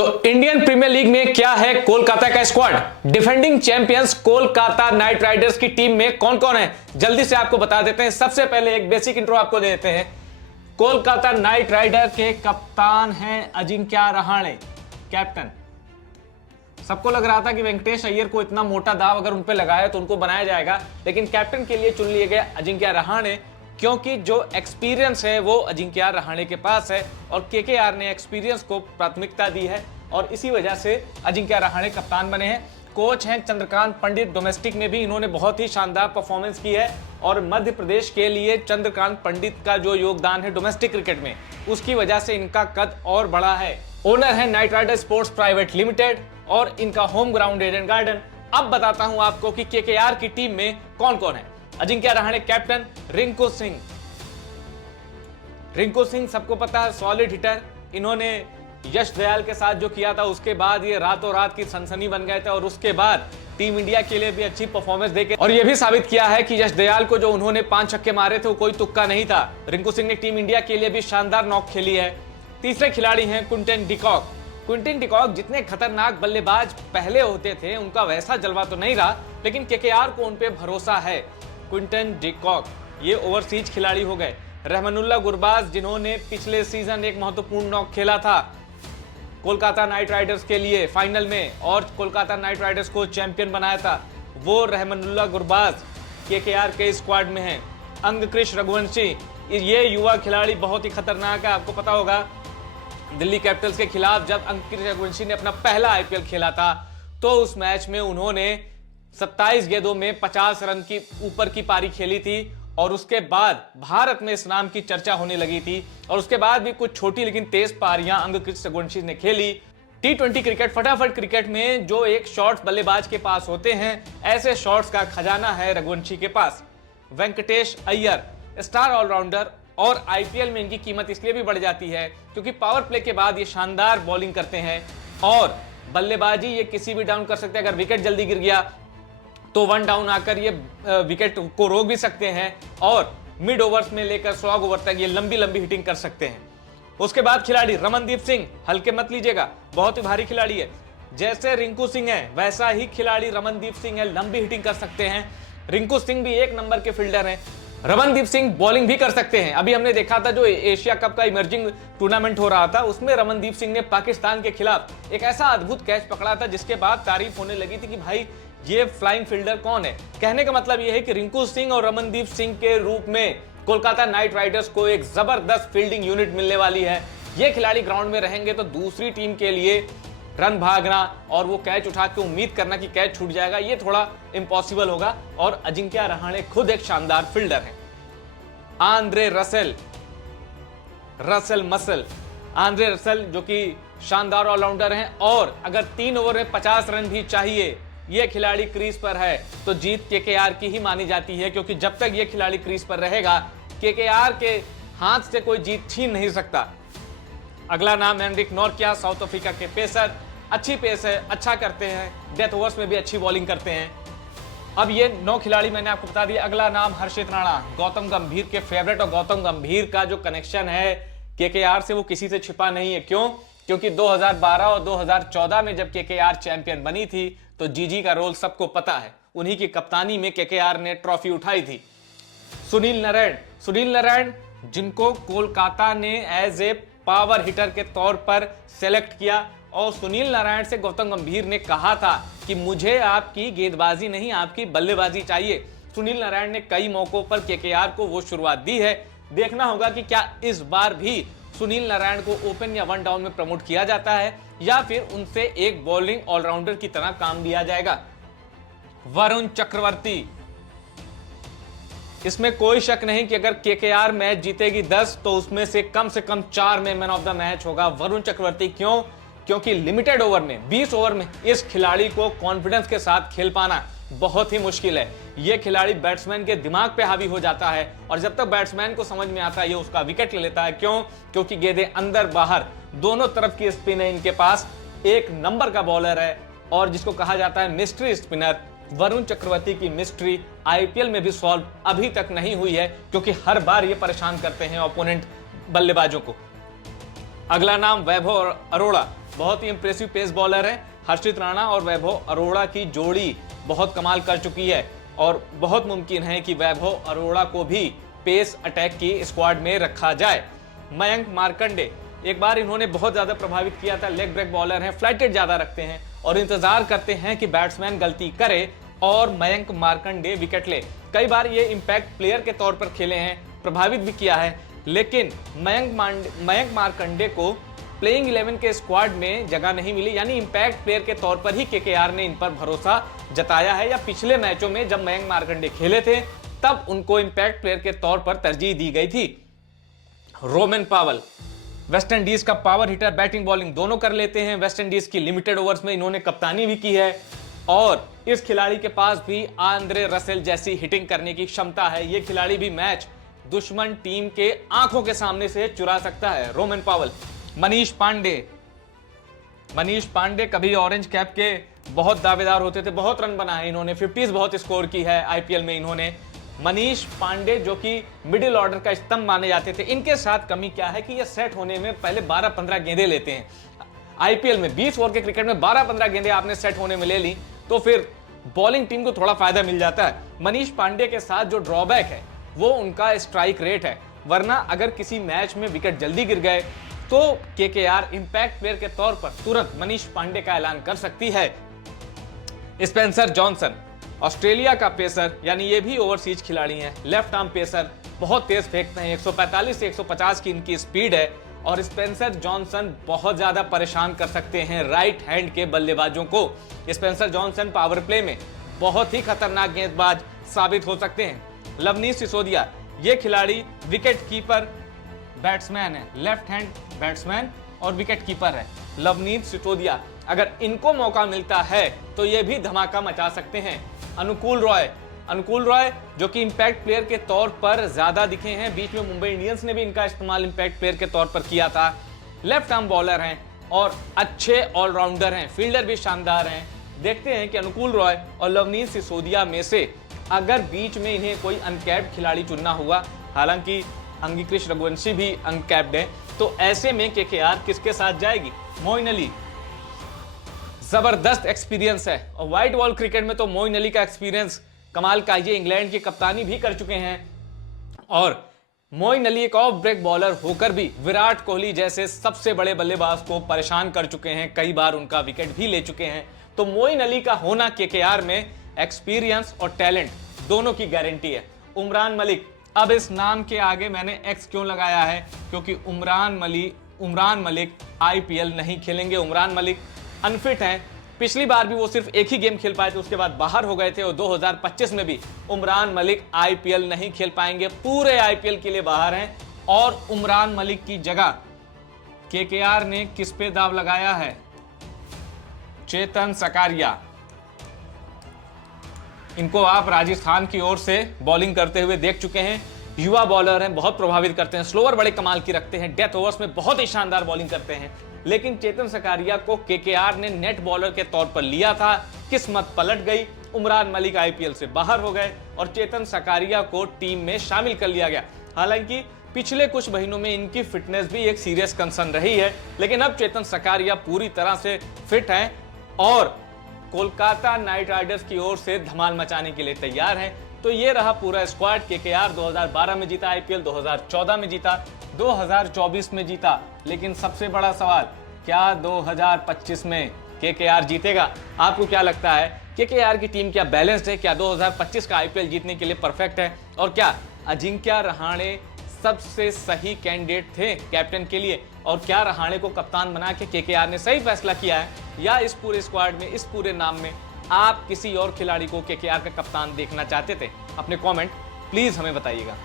तो Indian premiere league में क्या है कोलकाता का squad. Defending champions Kolkata night Riders की टीम में कौन कौन है जल्दी से आपको बता देते हैं। सबसे पहले एक बेसिक इंट्रो आपको दे देते हैं। कोलकाता नाइट राइडर के कप्तान हैं अजिंक्य रहाणे, कैप्टन। सबको लग रहा था कि वेंकटेश अय्यर को इतना मोटा दाव अगर उन पे लगाया तो उनको बनाया जाएगा, लेकिन कैप्टन के लिए चुन लिए गए अजिंक्य रहाणे, क्योंकि जो एक्सपीरियंस है वो अजिंक्य रहाणे के पास है और केकेआर ने एक्सपीरियंस को प्राथमिकता दी है और इसी वजह से अजिंक्य रहाणे कप्तान बने हैं। कोच हैं चंद्रकांत पंडित, डोमेस्टिक में भी इन्होंने बहुत ही शानदार परफॉर्मेंस की है और मध्य प्रदेश के लिए चंद्रकांत पंडित का जो योगदान है डोमेस्टिक क्रिकेट में, उसकी वजह से इनका कद और बड़ा है। ओनर है Knight Rider sports private limited और इनका होम ग्राउंड एडन गार्डन। अब बताता हूं आपको कि केकेआर की टीम में कौन कौन है। अजिंक्य रहाणे कैप्टन, रिंकू सिंह सबको पता है सॉलिड हिटर। इन्होंने यश दयाल के साथ जो किया था उसके बाद ये रातों रात की सनसनी बन गए थे और उसके बाद टीम इंडिया के लिए भी अच्छी परफॉर्मेंस देके और ये भी साबित किया है कि यश दयाल को जो उन्होंने 5 छक्के मारे थे वो कोई तुक्का नहीं था। रिंकू सिंह ने टीम इंडिया के लिए भी शानदार नॉक खेली है। तीसरे खिलाड़ी हैं क्विंटन डिकॉक। जितने खतरनाक बल्लेबाज पहले होते थे उनका वैसा जलवा तो नहीं रहा, लेकिन केकेआर को उन पे भरोसा है। क्विंटन डिकॉक ये ओवरसीज खिलाड़ी हो गए। रहमानुल्लाह गुरबाज, जिन्होंने पिछले सीजन एक महत्वपूर्ण नॉक खेला था कोलकाता नाइट राइडर्स के लिए फाइनल में और कोलकाता नाइट राइडर्स को चैंपियन बनाया था, वो रहमानुल्लाह गुरबाज केकेआर के स्क्वाड में हैं। अंगकृष रघुवंशी, ये युवा खिलाड़ी बहुत ही खतरनाक है। आपको पता होगा दिल्ली कैपिटल्स के खिलाफ जब अंकित रघुवंशी ने अपना पहला आईपीएल खेला था तो उस मैच में उन्होंने 27 गेंदों में 50 रन की ऊपर की पारी खेली थी और उसके बाद भारत में इस नाम की चर्चा होने लगी थी और उसके बाद भी कुछ छोटी लेकिन तेज पारियां अंकित रघुवंशी ने खेली। टी20 क्रिकेट, फटाफट क्रिकेट में जो एक शॉट्स बल्लेबाज के पास होते हैं, ऐसे शॉट्स का खजाना है रघुवंशी के पास। वेंकटेश अय्यर स्टार ऑलराउंडर और आईपीएल में इनकी कीमत इसलिए भी बढ़ जाती है क्योंकि पावर प्ले के बाद ये शानदार बॉलिंग करते हैं और बल्लेबाजी ये किसी भी डाउन कर सकते हैं। अगर विकेट जल्दी गिर गया तो 1 डाउन आकर ये विकेट को रोक भी सकते हैं और मिड ओवर्स में लेकर 100 ओवर तक ये लंबी हिटिंग कर सकते हैं। उसके बाद खिलाड़ी रमनदीप सिंह, हल्के मत लीजिएगा, बहुत ही भारी खिलाड़ी है। जैसे रिंकू सिंह है वैसा ही खिलाड़ी रमनदीप सिंह है, लंबी हिटिंग कर सकते हैं। रिंकू सिंह भी 1 नंबर के फील्डर हैं। रमनदीप सिंह बॉलिंग भी कर सकते हैं। अभी हमने देखा था जो एशिया कप का इमर्जिंग टूर्नामेंट हो रहा था उसमें रमनदीप सिंह ने पाकिस्तान के खिलाफ एक ऐसा अद्भुत कैच पकड़ा था जिसके बाद तारीफ होने लगी थी कि भाई ये फ्लाइंग फील्डर कौन है। कहने का मतलब यह है कि रिंकू सिंह और रमनदीप सिंह के रूप में कोलकाता नाइट राइडर्स को एक जबरदस्त फील्डिंग यूनिट मिलने वाली है। ये खिलाड़ी ग्राउंड में रहेंगे तो दूसरी टीम के लिए रन भागना और वो कैच उठा के उम्मीद करना कि कैच छूट जाएगा, ये थोड़ा इम्पॉसिबल होगा। और अजिंक्य रहाणे खुद एक शानदार फील्डर है। आंद्रे रसेल जो कि शानदार ऑलराउंडर हैं और अगर 3 ओवर में 50 रन भी चाहिए, ये खिलाड़ी क्रीज पर है तो जीत केकेआर की ही मानी जाती है, क्योंकि जब तक ये खिलाड़ी क्रीज पर रहेगा केकेआर के हाथ से कोई जीत छीन नहीं सकता। अगला नाम हेनरिक नॉर्किया, साउथ अफ्रीका के पेसर। अच्छी पेस है, अच्छा करते हैं, डेथ ओवर्स में भी अच्छी बॉलिंग करते हैं। अब ये 9 खिलाड़ी मैंने आपको बता दिया। अगला नाम हर्षित राणा, गौतम गंभीर के फेवरेट, और गौतम गंभीर का जो कनेक्शन है केकेआर से वो किसी से छिपा नहीं है। क्यों? क्योंकि 2012 और 2014 में जब केकेआर चैंपियन बनी थी तो जीजी का रोल सबको पता है, उन्हीं की कप्तानी में केकेआर ने ट्रॉफी उठाई थी। सुनील नारायण जिनको कोलकाता ने एज ए पावर हिटर के तौर पर सेलेक्ट किया और सुनील नारायण से गौतम गंभीर ने कहा था कि मुझे आपकी गेंदबाजी नहीं, आपकी बल्लेबाजी चाहिए। सुनील नारायण ने कई मौकों पर केकेआर को वो शुरुआत दी है। देखना होगा कि क्या इस बार भी सुनील नारायण को ओपन या 1 डाउन में प्रमोट किया जाता है या फिर उनसे एक बॉलिंग ऑलराउंडर की तरह काम लिया जाएगा। वरुण चक्रवर्ती, इसमें कोई शक नहीं कि अगर केकेआर मैच जीतेगी 10 तो उसमें से कम 4 में मैन ऑफ द मैच होगा वरुण चक्रवर्ती। क्यों? क्योंकि लिमिटेड ओवर में, 20 ओवर में इस खिलाड़ी को कॉन्फिडेंस के साथ खेल पाना बहुत ही मुश्किल है। यह खिलाड़ी बैट्समैन के दिमाग पे हावी हो जाता है और जब तक बैट्समैन को समझ में आता है ये उसका विकेट ले लेता है। क्यों? क्योंकि गेंदें अंदर बाहर दोनों तरफ की स्पिन है इनके पास। 1 नंबर का बॉलर है और जिसको कहा जाता है मिस्ट्री स्पिनर। वरुण चक्रवर्ती की मिस्ट्री आईपीएल में भी सॉल्व अभी तक नहीं हुई है क्योंकि हर बार ये परेशान करते हैं ओपोनेंट बल्लेबाजों को। अगला नाम वैभव अरोड़ा। बहुत ही इंप्रेसिव पेस बॉलर हैं। हर्षित राणा और वैभव अरोड़ा की जोड़ी बहुत कमाल कर चुकी है और बहुत मुमकिन है कि वैभव अरोड़ा को भी पेस अटैक की स्क्वाड में रखा जाए। मयंक मार्कंडे, एक बार इन्होंने बहुत ज्यादा प्रभावित किया था। लेग ब्रेक बॉलर हैं, फ्लाइट रेट ज्यादा रखते हैं और इंतजार करते हैं कि बैट्समैन गलती करे और मयंक मार्कंडे विकेट ले। कई बार ये इंपैक्ट प्लेयर के तौर पर खेले हैं, प्रभावित भी किया है, लेकिन मयंक मार्कंडे को प्लेइंग 11 के स्क्वाड में जगह नहीं मिली, यानी इंपैक्ट प्लेयर के तौर पर ही केकेआर ने इन पर भरोसा जताया है। या पिछले मैचों में जब मयंक मार्कंडे खेले थे तब उनको इंपैक्ट प्लेयर के तौर पर तरजीह दी गई थी। रोमन पावल, वेस्ट इंडीज का पावर हिटर, बैटिंग बॉलिंग दोनों कर लेते हैं। वेस्ट इंडीज की लिमिटेड ओवर्स में इन्होंने कप्तानी भी की है और इस खिलाड़ी के पास भी आंद्रे रसेल जैसी हिटिंग करने की क्षमता है। ये खिलाड़ी भी मैच दुश्मन टीम के आंखों के सामने से चुरा सकता है। रोमन पावल। मनीष पांडे कभी ऑरेंज कैप के बहुत दावेदार होते थे, बहुत रन बनाए इन्होंने, 50s बहुत स्कोर की है आईपीएल में इन्होंने। मनीष पांडे जो कि मिडिल ऑर्डर का स्तंभ माने जाते थे, इनके साथ कमी क्या है कि ये सेट होने में पहले 12-15 गेंदें लेते हैं। आईपीएल में 20 ओवर के क्रिकेट में 12-15 गेंदें आपने सेट होने में ले ली तो फिर बॉलिंग टीम को थोड़ा फायदा मिल जाता है। मनीष पांडे के साथ जो ड्रॉबैक है वो उनका स्ट्राइक रेट है, वरना अगर किसी मैच में विकेट जल्दी गिर गए तो केकेआर इंपैक्ट प्लेयर के तौर पर तुरंत मनीष पांडे का ऐलान कर सकती है। स्पेंसर जॉनसन, ऑस्ट्रेलिया का पेसर, यानी ये भी ओवरसीज खिलाड़ी हैं, लेफ्ट आर्म पेसर, बहुत तेज फेंकते हैं, 145 से 150 की इनकी स्पीड है और स्पेंसर जॉनसन बहुत ज्यादा परेशान कर सकते हैं राइट हैंड के बल्लेबाजों को। स्पेंसर जॉनसन पावर प्ले में बहुत ही खतरनाक गेंदबाज साबित हो सकते हैं। लवनीश सिसोदिया, ये खिलाड़ी विकेट कीपर बैट्समैन है, लेफ्ट हैंड बैट्समैन और विकेट कीपर है लवनीश सिसोदिया। अगर इनको मौका मिलता है तो ये भी धमाका मचा सकते हैं। अनुकूल रॉय जो कि इंपैक्ट प्लेयर के तौर पर ज्यादा दिखे हैं, बीच में मुंबई इंडियंस ने भी इनका इस्तेमाल इंपैक्ट प्लेयर के तौर पर किया था। लेफ्ट आर्म बॉलर हैं और अच्छे ऑलराउंडर हैं, फील्डर भी शानदार हैं। देखते हैं कि अनुकूल रॉय और लवनीश सिसोदिया में से अगर बीच में इन्हें कोई अनकैप्ड खिलाड़ी चुनना हुआ, हालांकि अंगिकृष रघुवंशी भी अनकैप्ड है, तो ऐसे में केकेआर किसके साथ जाएगी? मोइन अली, जबरदस्त एक्सपीरियंस है और व्हाइट बॉल क्रिकेट में तो मोइन अली का एक्सपीरियंस कमाल का। ये इंग्लैंड की कप्तानी भी कर चुके हैं और मोइन अली एक ऑफ ब्रेक बॉलर होकर भी विराट कोहली जैसे सबसे बड़े बल्लेबाज को परेशान कर चुके हैं, कई बार उनका विकेट भी ले चुके हैं। तो मोइन अली का होना केकेआर में एक्सपीरियंस और टैलेंट दोनों की गारंटी है। उमरान मलिक, अब इस नाम के आगे मैंने एक्स क्यों लगाया है, क्योंकि उमरान मलिक आईपीएल नहीं खेलेंगे। उमरान मलिक अनफिट हैं, पिछली बार भी वो सिर्फ एक ही गेम खेल पाए थे, उसके बाद बाहर हो गए थे और 2025 में भी उमरान मलिक आईपीएल नहीं खेल पाएंगे, पूरे आईपीएल के लिए बाहर हैं। और उमरान मलिक की जगह केकेआर ने किस पे दाव लगाया है? चेतन सकारिया। इनको आप राजस्थान की ओर से बॉलिंग करते हुए देख चुके हैं, युवा बॉलर हैं, बहुत प्रभावित करते हैं, स्लोअर बड़े कमाल की रखते हैं, डेथ ओवर्स में बहुत ही शानदार बॉलिंग करते हैं। लेकिन चेतन सकारिया को केकेआर ने नेट बॉलर के तौर पर लिया था, किस्मत पलट गई, उमरान मलिक आईपीएल से बाहर हो गए और चेतन सकारिया को टीम में शामिल कर लिया गया। हालांकि पिछले कुछ महीनों में इनकी फिटनेस भी एक सीरियस कंसर्न रही है, लेकिन अब चेतन सकारिया पूरी तरह से फिट हैं और कोलकाता नाइट राइडर्स की ओर से धमाल मचाने के लिए तैयार हैं। तो ये रहा पूरा स्क्वाड। केकेआर 2012 में जीता आईपीएल, 2014 में जीता, 2024 में जीता, लेकिन सबसे बड़ा सवाल, क्या 2025 में केकेआर जीतेगा? आपको क्या लगता है? केकेआर की टीम क्या बैलेंस्ड है? क्या 2025 का आईपीएल जीतने के लिए परफेक्ट है? और क्या अजिंक्य रहाणे सबसे सही कैंडिडेट थे कैप्टन के लिए? और क्या रहाणे को कप्तान बना के केकेआर ने सही फैसला किया है, या इस पूरे स्क्वाड में, इस पूरे नाम में आप किसी और खिलाड़ी को केकेआर का कप्तान देखना चाहते थे? अपने कमेंट प्लीज हमें बताइएगा।